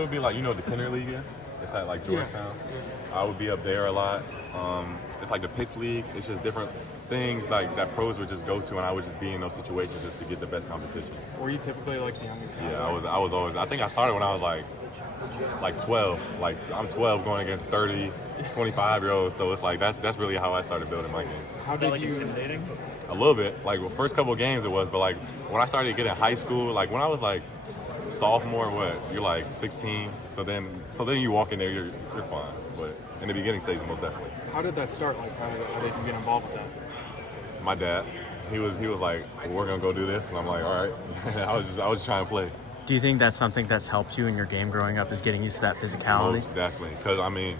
would be like, you know what the Kenner League is? It's at like Georgetown. Yeah. I would be up there a lot. It's like the Pitts League. It's just different things like that pros would just go to, and I would just be in those situations just to get the best competition. Were you typically like the youngest guy? Yeah, I was always. I think I started when I was like 12. Like I'm 12 going against 30, 25-year-olds. So it's like that's really how I started building my game. How did you intimidating? A little bit. Like the first couple of games it was, but like when I started getting high school, like when I was like sophomore, you're like 16. So then you walk in there, you're fine. But in the beginning stages, most definitely. How did that start? Like how did you get involved with that? My dad, he was like, well, we're gonna go do this, and I'm like, all right. I was just trying to play. Do you think that's something that's helped you in your game growing up, is getting used to that physicality? Most definitely, because I mean,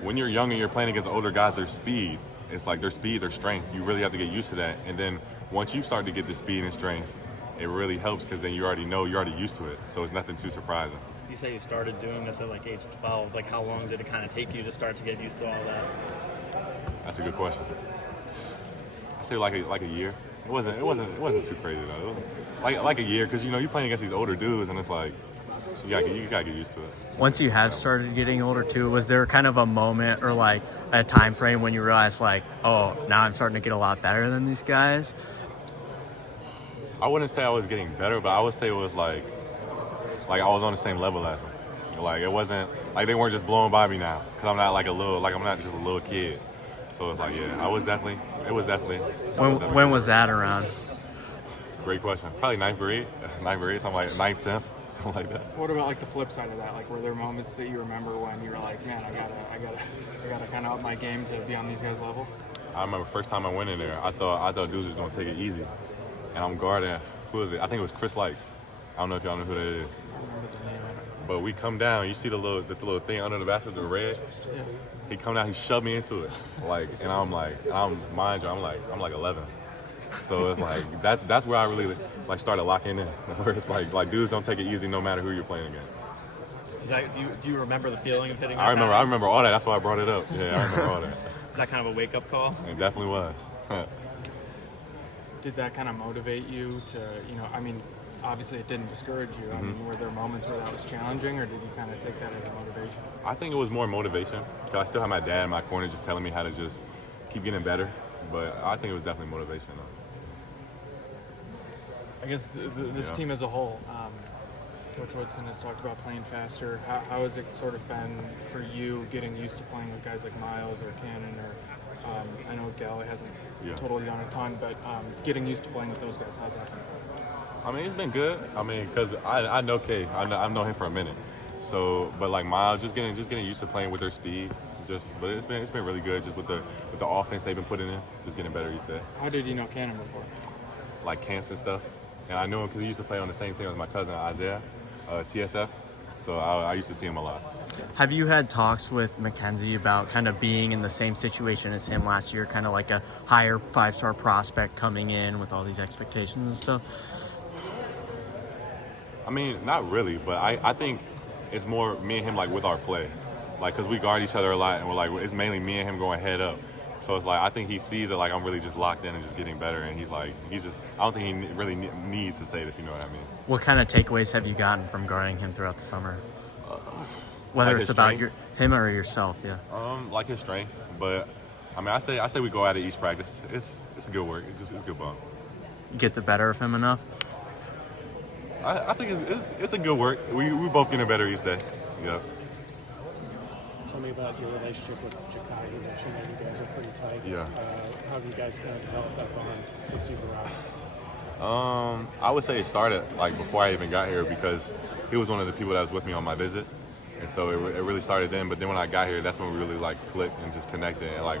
when you're young and you're playing against older guys, their speed, it's like their speed, their strength. You really have to get used to that, and then once you start to get the speed and strength, it really helps because then you're already used to it, so it's nothing too surprising. You say you started doing this at like age 12. Like, how long did it kind of take you to start to get used to all that? That's a good question. I say like a year. It wasn't too crazy though. It was like a year because you're playing against these older dudes and it's like you gotta get used to it. Once you have started getting older too, was there kind of a moment or like a time frame when you realized like, oh, now I'm starting to get a lot better than these guys? I wouldn't say I was getting better, but I would say it was like I was on the same level as them. Like it wasn't like they weren't just blowing by me now because I'm not just a little kid. So it's like, yeah, it was definitely. When was that around? Great question. Probably ninth grade, something like 9th, 10th, something like that. What about like the flip side of that? Like, were there moments that you remember when you were like, man, I gotta kind of up my game to be on these guys' level? I remember first time I went in there, I thought dudes was gonna take it easy, and I'm guarding. Who is it? I think it was Chris Likes. I don't know if y'all know who that is. I remember the name of it. But we come down, you see the little thing under the basket, the red. Yeah. He come down, he shoved me into it, and I'm like 11. So it's like that's where I really like started locking in. Where it's like dudes don't take it easy no matter who you're playing against. Do you remember the feeling of hitting that? I remember all that. That's why I brought it up. Yeah, I remember all that. Is that kind of a wake up call? It definitely was. Did that kind of motivate you to, I mean, obviously it didn't discourage you. I mean, were there moments where that was challenging, or did you kind of take that as a motivation? I think it was more motivation. Cause I still have my dad in my corner just telling me how to just keep getting better. But I think it was definitely motivation, though. I guess this team as a whole, Coach Woodson has talked about playing faster. How has it sort of been for you getting used to playing with guys like Miles or Cannon or I know Galley hasn't totally done a ton, but getting used to playing with those guys, how's that been? I mean, it's been good. I mean, because I know Kay. I've known him for a minute. So, but like Miles, just getting used to playing with their speed. But it's been really good just with the offense they've been putting in, just getting better each day. How did you know Cannon before? Like camps and stuff. And I knew him because he used to play on the same team as my cousin Isaiah, TSF. So I used to see him a lot. Have you had talks with Mackenzie about kind of being in the same situation as him last year, kind of like a higher 5-star prospect coming in with all these expectations and stuff? I mean, not really, but I think it's more me and him like with our play. Like, because we guard each other a lot, and we're like, it's mainly me and him going head up. So it's like, I think he sees it like I'm really just locked in and just getting better, and I don't think he really needs to say it, if you know what I mean. What kind of takeaways have you gotten from guarding him throughout the summer? Whether like it's about him or yourself, yeah. Like his strength, but I mean, I say we go at it each practice. It's good work. It's good bump. Get the better of him enough? I think it's a good work. We both getting better each day. Yeah. Tell me about your relationship with Jakai. You mentioned that you guys are pretty tight. Yeah. How have you guys kind of developed that bond since you've arrived? I would say it started like before I even got here because he was one of the people that was with me on my visit, and so it really started then. But then when I got here, that's when we really like clicked and just connected. And like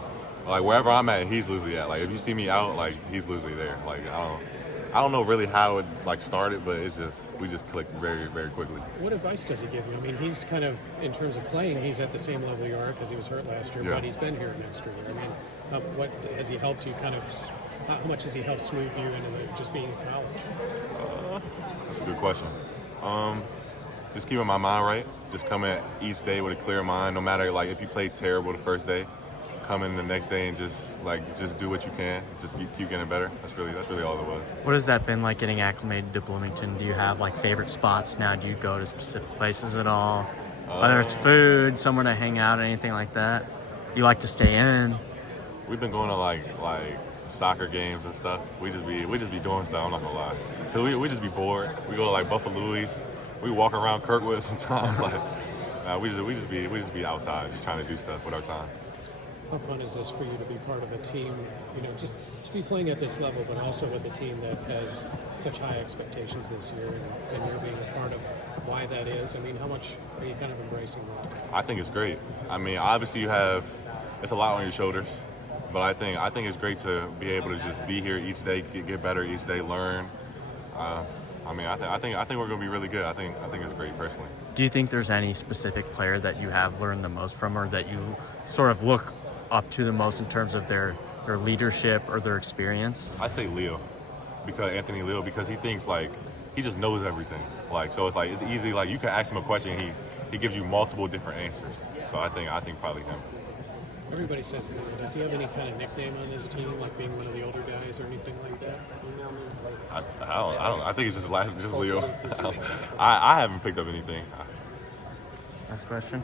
wherever I'm at, he's usually at. Like if you see me out, like he's usually there. Like I don't know really how it like started, but we just clicked very, very quickly. What advice does he give you? I mean, he's kind of, in terms of playing, he's at the same level you are because he was hurt last year, but he's been here an extra year. I mean, what has he helped you kind of, how much has he helped smooth you into just being in college? That's a good question. Just keeping my mind right. Just coming each day with a clear mind, no matter like if you played terrible the first day. come in the next day and just do what you can, just keep getting better. That's really all it was. What has that been like getting acclimated to Bloomington? Do you have like favorite spots now? Do you go to specific places at all? Whether it's food, somewhere to hang out, anything like that? You like to stay in? We've been going to like soccer games and stuff. We just be doing stuff. I'm not gonna lie, 'cause we just be bored. We go to like Buffalo Louie's. We walk around Kirkwood sometimes. We just be outside, just trying to do stuff with our time. How fun is this for you to be part of a team, just to be playing at this level, but also with a team that has such high expectations this year, and you're being a part of why that is? I mean, how much are you kind of embracing that? I think it's great. I mean, obviously it's a lot on your shoulders, but I think it's great to be able to just be here each day, get better each day, learn. I think we're going to be really good. I think it's great personally. Do you think there's any specific player that you have learned the most from, or that you sort of look up to the most in terms of their leadership or their experience? I'd say Anthony Leo, because he thinks he just knows everything. So it's easy. You can ask him a question, he gives you multiple different answers. So I think probably him. Everybody says Leo. Does he have any kind of nickname on this team, like being one of the older guys or anything like that? I don't. I think it's just Leo. I haven't picked up anything. Last question.